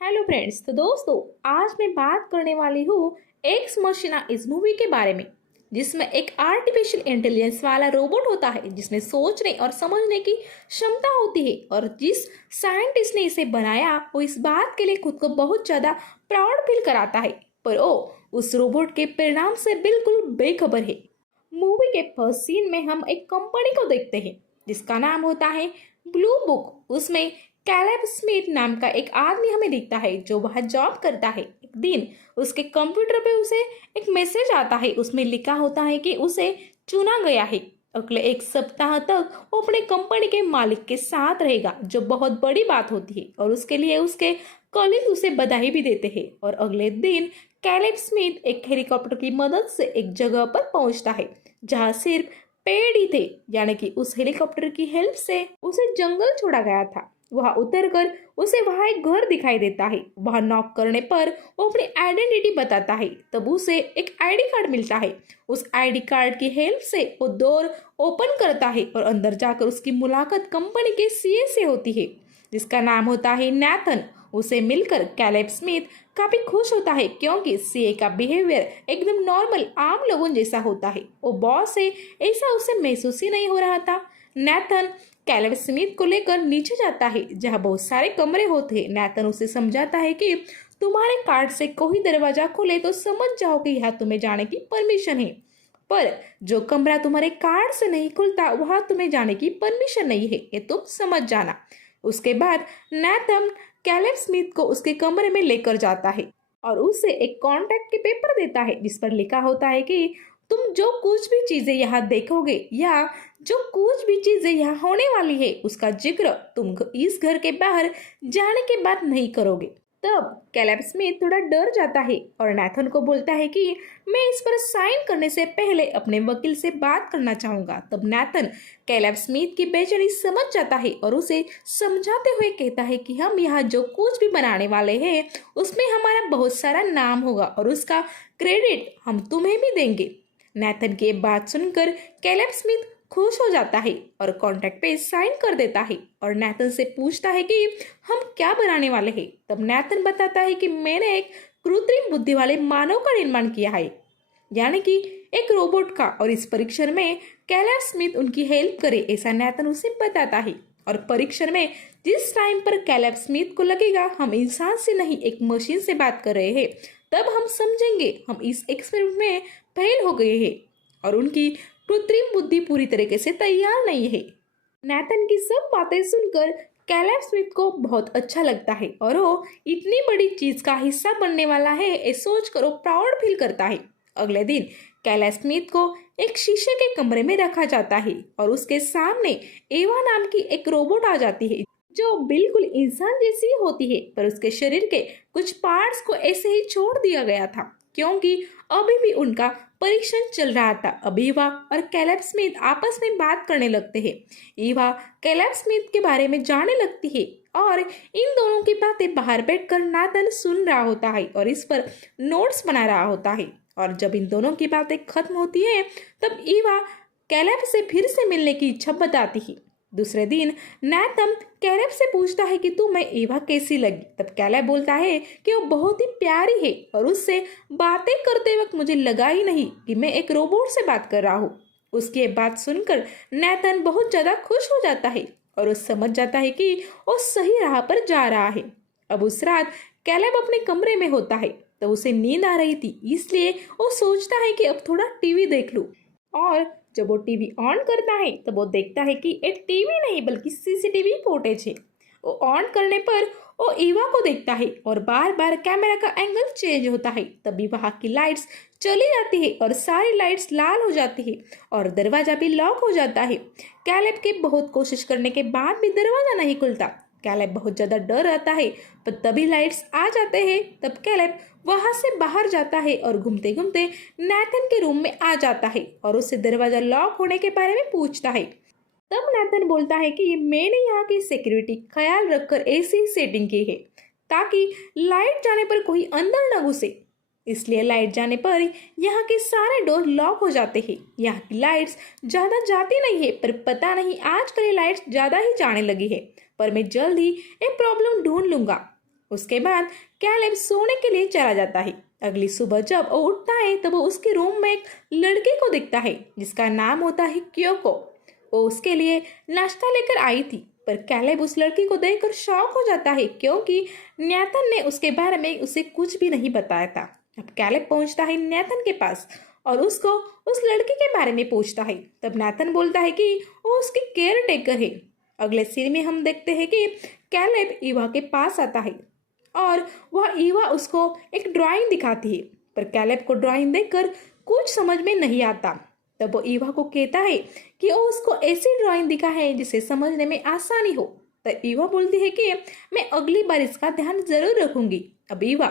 Hello friends. तो दोस्तों, आज मैं बात करने वाली हूँ एक्स मशीना इस मूवी के बारे में, जिसमें एक आर्टिफिशियल इंटेलिजेंस वाला रोबोट होता है जिसमें सोचने और समझने की क्षमता होती है। और जिस साइंटिस्ट ने इसे बनाया वो इस बात के लिए खुद को बहुत ज़्यादा प्राउड फील कराता है, पर वो उस रोबोट के परिणाम से बिल्कुल बेखबर है। मूवी के फर्स्ट सीन में हम एक कंपनी को देखते हैं जिसका नाम होता है ब्लू बुक। उसमें कैलेब स्मिथ नाम का एक आदमी हमें दिखता है जो वहाँ जॉब करता है। एक दिन उसके कंप्यूटर पे उसे एक मैसेज आता है, उसमें लिखा होता है कि उसे चुना गया है। अगले एक सप्ताह तक वो अपने कंपनी के मालिक के साथ रहेगा, जो बहुत बड़ी बात होती है, और उसके लिए उसके कलीग उसे बधाई भी देते हैं। और अगले दिन कैलेब स्मिथ एक हेलीकॉप्टर की मदद से एक जगह पर पहुंचता है जहां सिर्फ पेड़ ही थे, यानी कि उस हेलीकॉप्टर की हेल्प से उसे जंगल छोड़ा गया था। वहां उतरकर उसे वहां एक घर दिखाई देता है। वहां नॉक करने पर वो अपनी आइडेंटिटी बताता है, तब उसे एक आईडी कार्ड मिलता है। उस आईडी कार्ड की हेल्प से वो डोर ओपन करता है और अंदर जाकर उसकी मुलाकात कंपनी के सीए से होती है, जिसका नाम होता है नैथन। उसे मिलकर कैलेब स्मिथ काफी खुश होता है क्योंकि सीए का बिहेवियर एकदम नॉर्मल आम लोगों जैसा होता है। वो बॉस है ऐसा उसे महसूस ही नहीं हो रहा था। नैथन कैलेब स्मिथ को लेकर नीचे जाता है जहाँ बहुत सारे कमरे होते हैं। नैथन उसे समझाता है कि तुम्हारे कार्ड से कोई दरवाजा खुले तो समझ जाओ कि यहाँ तुम्हें जाने की परमिशन है, पर जो कमरा तुम्हारे कार्ड से नहीं खुलता वहां तुम्हें जाने की परमिशन नहीं है, ये तुम समझ जाना। उसके बाद नैथन कैलेब स्मिथ को उसके कमरे में लेकर जाता है और उसे एक कॉन्ट्रैक्ट के पेपर देता है जिस पर लिखा होता है कि तुम जो कुछ भी चीजें यहाँ देखोगे या जो कुछ भी चीजें यहाँ होने वाली है उसका जिक्र तुम इस घर के बाहर जाने के बाद नहीं करोगे। तब कैलेब स्मिथ थोड़ा डर जाता है और नैथन को बोलता है कि मैं इस पर साइन करने से पहले अपने वकील से बात करना चाहूंगा। तब नैथन कैलेब स्मिथ की बेचैनी समझ जाता है और उसे समझाते हुए कहता है कि हम यहाँ जो कुछ भी बनाने वाले हैं उसमें हमारा बहुत सारा नाम होगा और उसका क्रेडिट हम तुम्हें भी देंगे। नैथन की बात सुनकर कैलेब स्मिथ खुश हो जाता है और कॉन्ट्रैक्ट पे साइन कर देता है और नैथन से पूछता है कि हम क्या बनाने वाले हैं। तब नैथन बताता है कि मैंने एक कृत्रिम बुद्धि वाले मानव का निर्माण किया है, यानी कि एक रोबोट का, और इस परीक्षण में कैलेब स्मिथ उनकी हेल्प करे ऐसा नैथन उसे बताता है। और परीक्षण में जिस टाइम पर कैलेब स्मिथ को लगेगा हम इंसान से नहीं एक मशीन से बात कर रहे हैं, तब हम समझेंगे हम इस एक्सपेरिमेंट में फेल हो गए हैं और उनकी कृत्रिम बुद्धि पूरी तरीके से तैयार नहीं है। नैथन की सब बातें सुनकर कैलेब स्मिथ को बहुत अच्छा लगता है और वो इतनी बड़ी चीज का हिस्सा बनने वाला है ये सोचकर वो प्राउड फील करता है। अगले दिन कैलेब स्मिथ को एक शीशे के कमरे में रखा जाता है और उसके सामने एवा नाम की एक रोबोट आ जाती है जो बिल्कुल इंसान जैसी होती है, पर उसके शरीर के कुछ पार्ट्स को ऐसे ही छोड़ दिया गया था क्योंकि अभी भी उनका परीक्षण चल रहा था। अब ईवा और कैलेब स्मिथ आपस में बात करने लगते हैं। ईवा कैलेब स्मिथ के बारे में जानने लगती है और इन दोनों की बातें बाहर बैठकर नाथन सुन रहा होता है और इस पर नोट्स बना रहा होता है। और जब इन दोनों की बातें खत्म होती है तब ईवा कैलेब से फिर से मिलने की इच्छा बताती है। दूसरे दिन नैथन कैलेब से पूछता है कि तुम्हें ईवा कैसी लगी। तब कैलेब बोलता है कि वो बहुत ही प्यारी है और उससे बातें करते वक्त मुझे लगा ही नहीं कि मैं एक रोबोट से बात कर रहा हूँ। उसकी ये बात सुनकर नैथन बहुत ज्यादा खुश हो जाता है और वो समझ जाता है कि वो सही राह पर जा रहा है। अब उस रात कैलेब अपने कमरे में होता है, तो उसे नींद आ रही थी, इसलिए वो सोचता है कि अब थोड़ा टीवी देख लूं। और जब वो टीवी ऑन करता है तब वो देखता है कि एक टीवी नहीं बल्कि सीसीटीवी फुटेज है। वो ऑन करने पर वो ईवा को देखता है और बार बार कैमरा का एंगल चेंज होता है। तभी वहां की लाइट्स चली जाती है और सारी लाइट्स लाल हो जाती है और दरवाजा भी लॉक हो जाता है। कैलेब के बहुत कोशिश करने के बाद भी दरवाजा नहीं खुलता। कैलेब बहुत ज्यादा डर आता है, पर तभी लाइट्स आ जाते हैं। तब कैलेब वहां से बाहर जाता है और घूमते घूमते नैथन के रूम में आ जाता है और उससे दरवाजा लॉक होने के बारे में पूछता है। तब नैथन बोलता है कि मैंने यहाँ की सिक्योरिटी ख्याल रखकर ऐसी सेटिंग की है ताकि लाइट जाने पर कोई अंदर न घुसे, इसलिए लाइट जाने पर यहाँ के सारे डोर लॉक हो जाते हैं। यहाँ की लाइट्स ज्यादा जाती नहीं है, पर पता नहीं आजकल ये लाइट्स ज्यादा ही जाने लगी है, पर मैं जल्द ही एक प्रॉब्लम ढूंढ लूंगा। उसके बाद कैलेब सोने के लिए चला जाता है। अगली सुबह जब वो उठता है तब वो उसके रूम में एक लड़के को दिखता है जिसका नाम होता है क्योको। वो उसके लिए नाश्ता लेकर आई थी, पर कैलेब उस लड़की को देखकर शॉक हो जाता है क्योंकि न्यातन ने उसके बारे में उसे कुछ भी नहीं बताया था। अब कैलेब पहुंचता है न्यातन के पास और उसको उस लड़की के बारे में पूछता है। तब न्यातन बोलता है कि वो उसकी केयर टेकर है। अगले सीन में हम देखते हैं कि कैलेब ईवा के पास आता है और वह ईवा उसको एक ड्राइंग दिखाती है, पर कैलेब को ड्राइंग देखकर कुछ समझ में नहीं आता। तब वो ईवा को कहता है कि वो उसको ऐसी ड्राइंग दिखा है जिसे समझने में आसानी हो। तब ईवा बोलती है कि मैं अगली बार इसका ध्यान जरूर रखूंगी। अब ईवा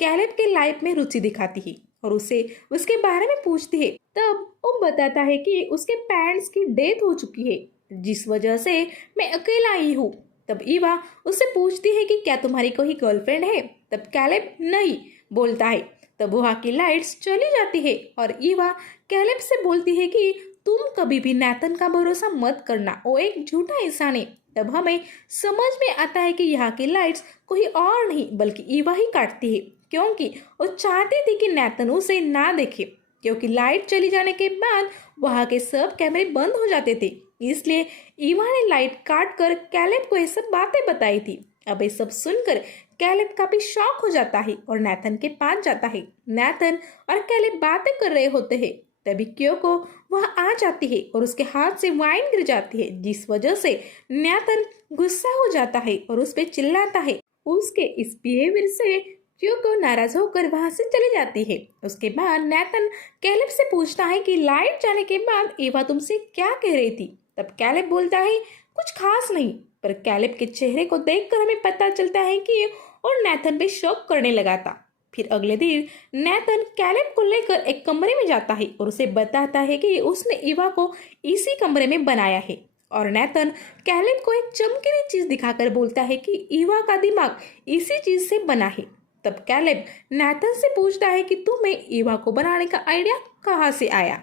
कैलेब के लाइफ में रुचि दिखाती है और उसे उसके बारे में पूछती है। तब वो बताता है कि उसके पेरेंट्स की डेथ हो चुकी है, जिस वजह से मैं अकेला आई हूँ। तब ईवा उससे पूछती है कि क्या तुम्हारी कोई गर्लफ्रेंड है। तब कैलेब नहीं बोलता है। तब वहाँ की लाइट्स चली जाती है और ईवा कैलेब से बोलती है कि तुम कभी भी नाथन का भरोसा मत करना, वो एक झूठा इंसान है। तब हमें समझ में आता है कि यहाँ की लाइट्स कोई और नहीं बल्कि ईवा ही काटती है, क्योंकि वो चाहती थी कि नाथन उसे ना देखे, क्योंकि लाइट चली जाने के बाद वहाँ के सब कैमरे बंद हो जाते थे। इसलिए ईवा ने लाइट काट कर कैलेब को ये सब बातें बताई थी। अब ये सब सुनकर कैलेब काफी शॉक हो जाता है और नाथन के पास जाता है। नाथन और कैलेब बातें कर रहे होते हैं, तभी क्योको वह आ जाती है और उसके हाथ से वाइन गिर जाती है, जिस वजह से नाथन गुस्सा हो जाता है और उस पर चिल्लाता है। उसके इस बिहेवियर से क्योको नाराज होकर वहां से चली जाती है। उसके बाद नाथन कैलेब से पूछता है कि लाइट जाने के बाद ईवा तुमसे क्या कह रही थी। तब कैलेब बोलता है कुछ खास नहीं, पर कैलेब के चेहरे को देखकर हमें पता चलता है कि और नाथन पे शक करने लगा था। फिर अगले दिन नाथन कैलेब को लेकर एक कमरे में जाता है और उसे बताता है कि उसने ईवा को इसी कमरे में बनाया है। और नाथन कैलेब को एक चमकीली चीज दिखाकर बोलता है कि ईवा का दिमाग इसी चीज से बना है। तब कैलेब नाथन से पूछता है कि तुम्हें ईवा को बनाने का आइडिया कहाँ से आया।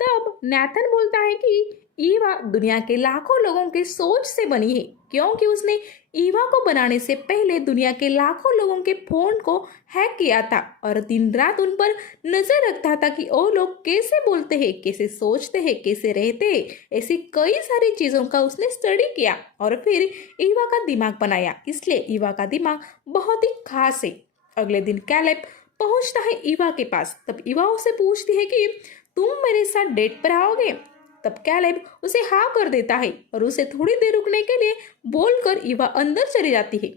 तब नाथन बोलता है कि ईवा दुनिया के लाखों लोगों के सोच से बनी है, क्योंकि उसने ईवा को बनाने से पहले दुनिया के लाखों लोगों के फोन को हैक किया था और दिन रात उन पर नजर रखता था कि वो लोग कैसे बोलते हैं, कैसे सोचते हैं, कैसे रहते हैं। ऐसी कई सारी चीजों का उसने स्टडी किया और फिर ईवा का दिमाग बनाया। इसलिए ईवा का दिमाग बहुत ही खास है। अगले दिन कैलेब पहुंचता है ईवा के पास। तब ईवा उसे पूछती है कि तुम मेरे साथ डेट पर आओगे। तब कैलेब उसे हाँ कर देता है और उसे थोड़ी देर रुकने के लिए बोलकर ईवा अंदर चली जाती है।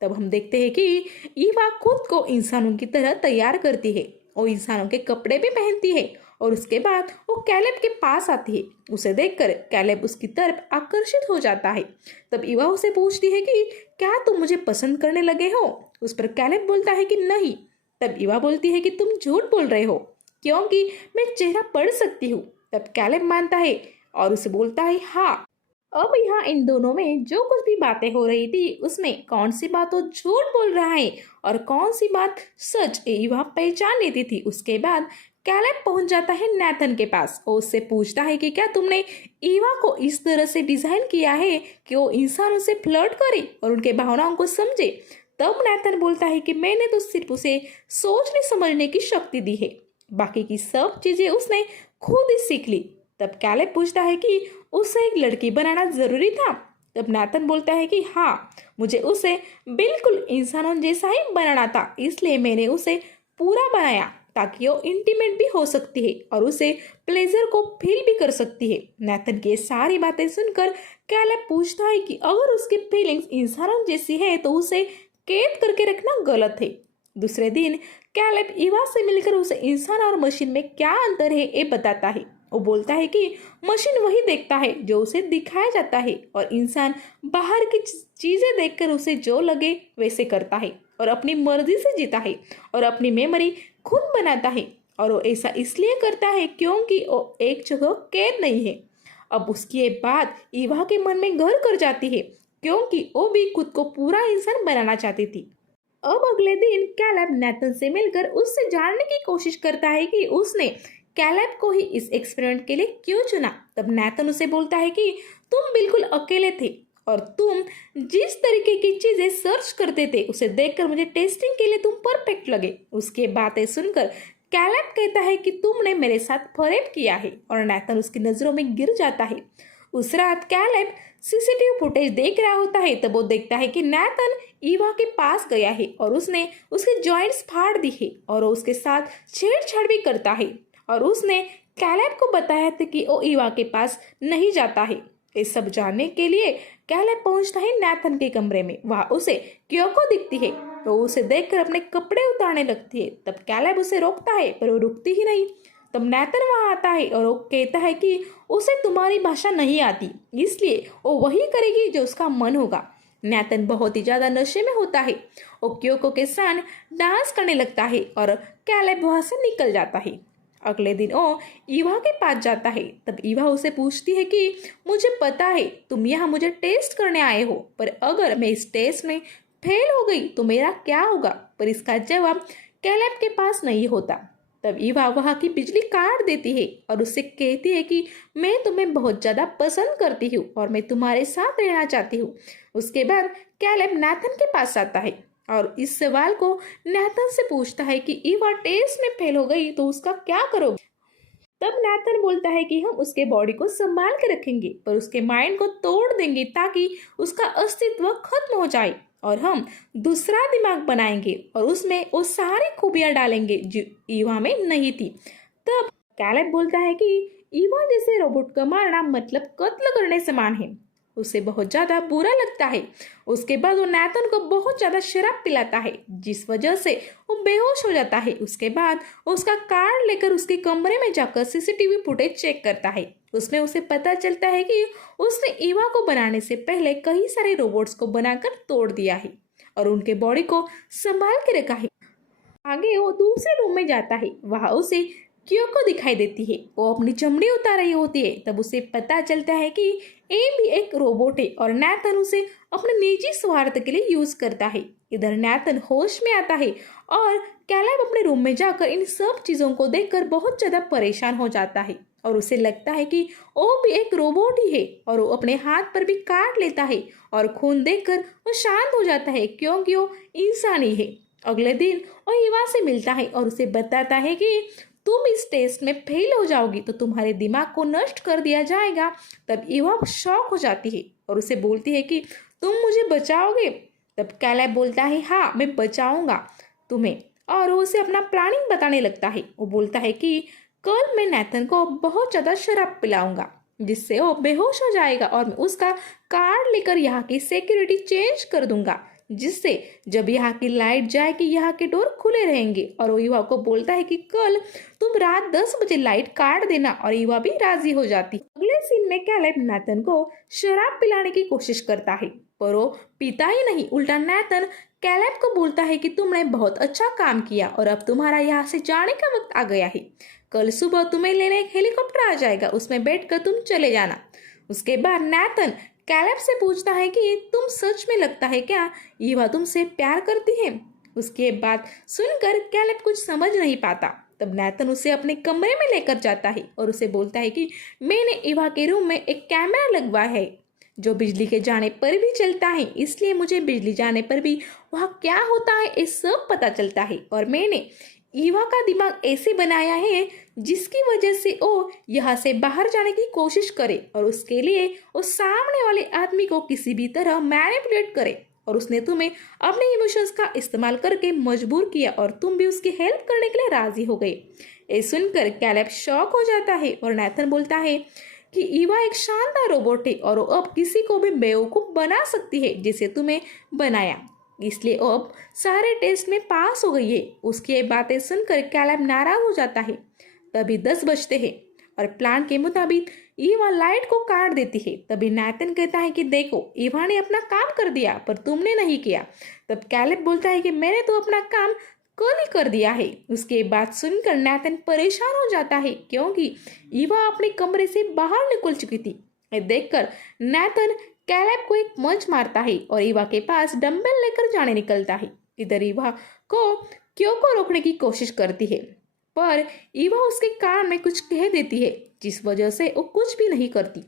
तब हम देखते हैं कि ईवा खुद को इंसानों की तरह तैयार करती है। वो इंसानों के कपड़े भी पहनती है और उसके बाद वो कैलेब के पास आती है। उसे देखकर कैलेब उसकी तरफ आकर्षित हो जाता है। तब ईवा उसे पूछती है कि क्या तुम मुझे पसंद करने लगे हो। उस पर कैलेब बोलता है कि नहीं। तब ईवा बोलती है कि तुम झूठ बोल रहे हो, क्योंकि मैं चेहरा पढ़ सकती हूँ। तब कैलेब मानता है और उसे बोलता है हाँ। अब यहाँ इन दोनों में जो कुछ भी बातें हो रही थी उसमें कौन सी बात वो झूठ बोल रहा है और कौन सी बात सच, ईवा पहचान लेती थी। उसके बाद कैलेब पहुंच जाता है नाथन के पास और उससे पूछता है कि क्या तुमने ईवा को इस तरह से डिजाइन किया है कि वो इंसानों से फ्लर्ट करे और उनके भावनाओं को समझे। तब नाथन बोलता है कि मैंने तो सिर्फ उसे सोचने समझने की शक्ति दी है, बाकी की सब चीजें उसने खुद ही सीख ली। तब कैलेब पूछता है कि उसे एक लड़की बनाना जरूरी था। तब नाथन बोलता है कि हाँ, मुझे उसे बिल्कुल इंसानों जैसा ही बनाना था, इसलिए मैंने उसे पूरा बनाया ताकि वो इंटीमेट भी हो सकती है और उसे प्लेजर को फील भी कर सकती है। नाथन की सारी बातें सुनकर कैलेब पूछता है कि अगर उसकी फीलिंग्स इंसानों जैसी है तो उसे कैद करके रखना गलत है। दूसरे दिन कैलेब ईवा से मिलकर उसे इंसान और मशीन में क्या अंतर है ये बताता है। वो बोलता है कि मशीन वही देखता है जो उसे दिखाया जाता है और इंसान बाहर की चीजें देखकर उसे जो लगे वैसे करता है और अपनी मर्जी से जीता है और अपनी मेमोरी खुद बनाता है। और वो ऐसा इसलिए करता है क्योंकि वो एक जगह कैद नहीं है। अब उसकी ये बात ईवा के मन में घर कर जाती है, क्योंकि वो भी खुद को पूरा इंसान बनाना चाहती थी। अब अगले दिन कैलेब नाथन से मिलकर उससे जानने की कोशिश करता है कि उसने कैलेब को ही इस एक्सपेरिमेंट के लिए क्यों चुना। तब नाथन उसे बोलता है कि तुम बिल्कुल अकेले थे और तुम जिस तरीके की चीजें सर्च करते थे उसे देखकर मुझे टेस्टिंग के लिए तुम परफेक्ट लगे। उसके बातें सुनकर कैलेब कहता है कि तुमने मेरे साथ फरेब किया है और नाथन उसकी नजरों में गिर जाता है। उस रात कैलेब सीसीटीवी फुटेज देख रहा होता है तब वो देखता है कि नाथन ईवा के पास गया है और उसने उसके जॉइंट्स फाड़ दी है और वो उसके साथ छेड़छाड़ भी करता है और उसने कैलेब को बताया था कि वो ईवा के पास नहीं जाता है। ये सब जानने के लिए कैलेब पहुंचता है नाथन के कमरे में। वहां उसे क्योको दिखती है। वो उसे देखकर अपने कपड़े उतारने लगती है। तब कैलेब उसे रोकता है पर वो रुकती ही नहीं। तब नाथन वहां आता है और वो कहता है कि उसे तुम्हारी भाषा नहीं आती, इसलिए वो वही करेगी जो उसका मन होगा। नाथन बहुत ही ज्यादा नशे में होता है। वो क्योको के साथ डांस करने लगता है और कैलेब वहां से निकल जाता है। अगले दिन वो ईवा के पास जाता है। तब ईवा उसे पूछती है कि मुझे पता है तुम यहाँ मुझे टेस्ट करने आए हो, पर अगर मैं इस टेस्ट में फेल हो गई तो मेरा क्या होगा? पर इसका जवाब कैलेब के पास नहीं होता। तब ईवा वहां की बिजली काट देती है और उससे कहती है कि मैं तुम्हें बहुत ज्यादा पसंद करती हूँ और मैं तुम्हारे साथ रहना चाहती हूँ। उसके बाद कैलेब नाथन के पास आता है और इस सवाल को नाथन से पूछता है कि ईवा टेस्ट में फेल हो गई तो उसका क्या करोगे? तब नाथन बोलता है कि हम उसके बॉडी को संभाल के रखेंगे पर उसके माइंड को तोड़ देंगे ताकि उसका अस्तित्व खत्म हो जाए और हम दूसरा दिमाग बनाएंगे और उसमें वो सारी खूबियां डालेंगे जो ईवा में नहीं थी। तब कैलेब बोलता है कि ईवा जैसे रोबोट का मारना मतलब कत्ल करने समान है। उसे बहुत ज्यादा बुरा लगता है। उसके बाद वो नाथन को बहुत ज्यादा शराब पिलाता है जिस वजह से वो बेहोश हो जाता है। उसके बाद उसका कार्ड लेकर उसके कमरे में जाकर सीसीटीवी फुटेज चेक करता है। उसमें उसे पता चलता है कि उसने ईवा को बनाने से पहले कई सारे रोबोट्स को बनाकर तोड़ दिया है और उनके बॉडी को संभाल के रखा है। आगे वो दूसरे रूम में जाता है। वहां उसे क्योको दिखाई देती है। वो अपनी चमड़ी उतार रही होती है। तब उसे पता चलता है कि ए भी एक रोबोट है और नाथन उसे अपने निजी स्वार्थ के लिए यूज करता है। इधर नाथन होश में आता है और कैलेब अपने रूम में जाकर इन सब चीजों को देखकर बहुत ज्यादा परेशान हो जाता है और उसे लगता है कि वो भी एक रोबोट ही है और वो अपने हाथ पर भी काट लेता है और खून देखकर वो शांत हो जाता है क्योंकि वो इंसान ही है। अगले दिन वो ईवा से मिलता है और उसे बताता है कि तुम इस टेस्ट में फेल हो जाओगी तो तुम्हारे दिमाग को नष्ट कर दिया जाएगा। तब ईवा शॉक हो जाती है और उसे बोलती है कि तुम मुझे बचाओगे? तब कैलेब बोलता है हाँ मैं बचाऊंगा तुम्हें और वो उसे अपना प्लानिंग बताने लगता है। वो बोलता है कि कल मैं नाथन को बहुत ज्यादा शराब पिलाऊंगा जिससे वो बेहोश हो जाएगा और मैं उसका कार्ड लेकर यहाँ की सिक्योरिटी चेंज कर दूंगा जिससे जब यहाँ की लाइट जाएगी यहाँ के डोर खुले रहेंगे। और वो ईवा को बोलता है कि कल तुम रात 10 बजे लाइट काट देना और ईवा भी राजी हो जाती। अगले सीन में कैलेब नाथन को शराब पिलाने की कोशिश करता है पर वो पीता ही नहीं। उल्टा नाथन कैलेब को बोलता है कि तुमने बहुत अच्छा काम किया और अब तुम्हारा यहाँ से जाने का वक्त आ गया है। कल सुबह तुम्हें लेने एक हेलीकॉप्टर आ जाएगा, उसमें बैठकर तुम चले जाना। उसके बाद नाथन कैलेब से पूछता है कि तुम सच में लगता है क्या ईवा तुमसे प्यार करती है? उसके बाद सुनकर कैलेब कुछ समझ नहीं पाता। तब नाथन उसे अपने कमरे में लेकर जाता है और उसे बोलता है कि मैंने ईवा के रूम में एक कैमरा लगवाया है जो बिजली के जाने पर भी चलता है, इसलिए मुझे बिजली जाने पर भी वहाँ क्या होता है ये सब पता चलता है और मैंने ईवा का दिमाग ऐसे बनाया है जिसकी वजह से वो यहाँ से बाहर जाने की कोशिश करे और उसके लिए वो सामने वाले आदमी को किसी भी तरह मैनिपुलेट करे और उसने तुम्हें अपने इमोशंस का इस्तेमाल करके मजबूर किया और तुम भी उसकी हेल्प करने के लिए राजी हो गए। ये सुनकर कैलेब शॉक हो जाता है और नाथन बोलता है कि ईवा एक शानदार रोबोट है और वो अब किसी को भी बेवकूफ बना सकती है जैसे तुम्हें बनाया, इसलिए वो अब सारे टेस्ट में पास हो गई है। उसकी ये बातें सुनकर कैलेब नाराज हो जाता है। तभी 10 बजते हैं और प्लान के मुताबिक ईवा लाइट को काट देती है। तभी नाथन कहता है कि देखो ईवा ने अपना काम कर दिया पर तुमने नहीं किया। तब कैलेब बोलता है कि मैंने तो अपना काम कल ही कर दिया है। उसके बाद सुनकर नाथन परेशान हो जाता है क्योंकि ईवा अपने कमरे से बाहर निकल चुकी थी। ये देखकर नाथन कैलेब को एक मंच मारता है और ईवा के पास डंबल लेकर जाने निकलता है। इधर ईवा को क्योको रोकने की कोशिश करती है पर ईवा उसके कान में कुछ कह देती है जिस वजह से वो कुछ भी नहीं करती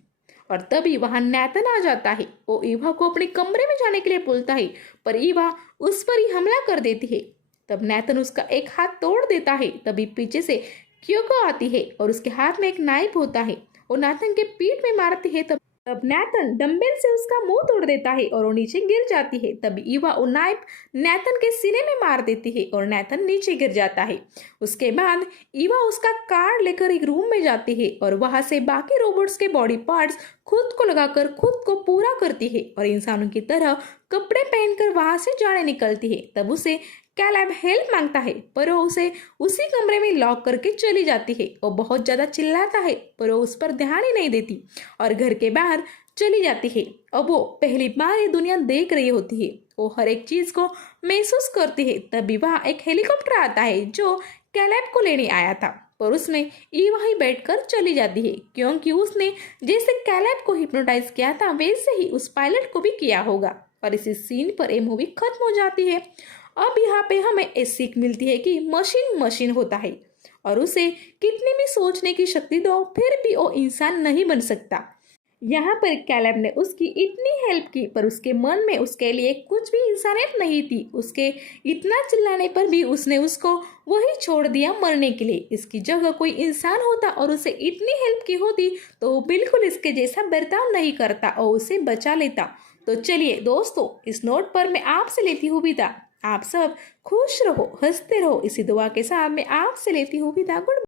और तभी वहां नैथन आ जाता है। वो ईवा को अपने कमरे में जाने के लिए बोलता है, पर ईवा उस पर ही हमला कर देती है। तब नैथन उसका एक हाथ तोड़ देता है। तभी पीछे से क्योको आती है और उसके हाथ में एक नाइफ होता है। वो नैथन के पीठ में मारती है। तब नैथन डंबल से उसका मुंह तोड़ देता है और वो नीचे गिर जाती है। तब ईवा वो नाइफ नैथन के सीने में मार देती है और नैथन नीचे गिर जाता है। उसके बाद ईवा उसका कार्ड लेकर एक रूम में जाती है और वहां से बाकी रोबोट्स के बॉडी पार्ट्स खुद को लगाकर खुद को पूरा करती है और इंसानों की तरह कपड़े पहनकर वहां से जाने निकलती है। तब उसे कैलेब हेल्प मांगता है, पर वो उसे उसी कमरे में लॉक करके चली जाती है। वो बहुत ज्यादा चिल्लाता है, पर वो उस पर ध्यान ही नहीं देती और घर के बाहर चली जाती है। अब वो पहली बार ये दुनिया देख रही होती है। वो हर एक चीज को महसूस करती है। तभी वहाँ एक हेलीकॉप्टर आता है जो कैलेब को लेने आया था, पर उसमें ईवा ही बैठकर चली जाती है, क्योंकि उसने जैसे कैलेब को हिप्नोटाइज किया था वैसे ही उस पायलट को भी किया होगा। और इसी सीन पर ये मूवी खत्म हो जाती है। अब यहाँ पे हमें एक सीख मिलती है कि मशीन मशीन होता है और उसे कितनी भी सोचने की शक्ति दो फिर भी वो इंसान नहीं बन सकता। यहाँ पर कैलेब ने उसकी इतनी हेल्प की, पर उसके मन में उसके लिए कुछ भी इंसानियत नहीं थी। उसके इतना चिल्लाने पर भी उसने उसको वही छोड़ दिया मरने के लिए। इसकी जगह कोई इंसान होता और उसे इतनी हेल्प की होती तो वो बिल्कुल इसके जैसा बर्ताव नहीं करता और उसे बचा लेता। तो चलिए दोस्तों, इस नोट पर मैं आपसे लेती हूँ विदा। आप सब खुश रहो, हंसते रहो। इसी दुआ के साथ मैं आपसे लेती हूँ विदा। गुड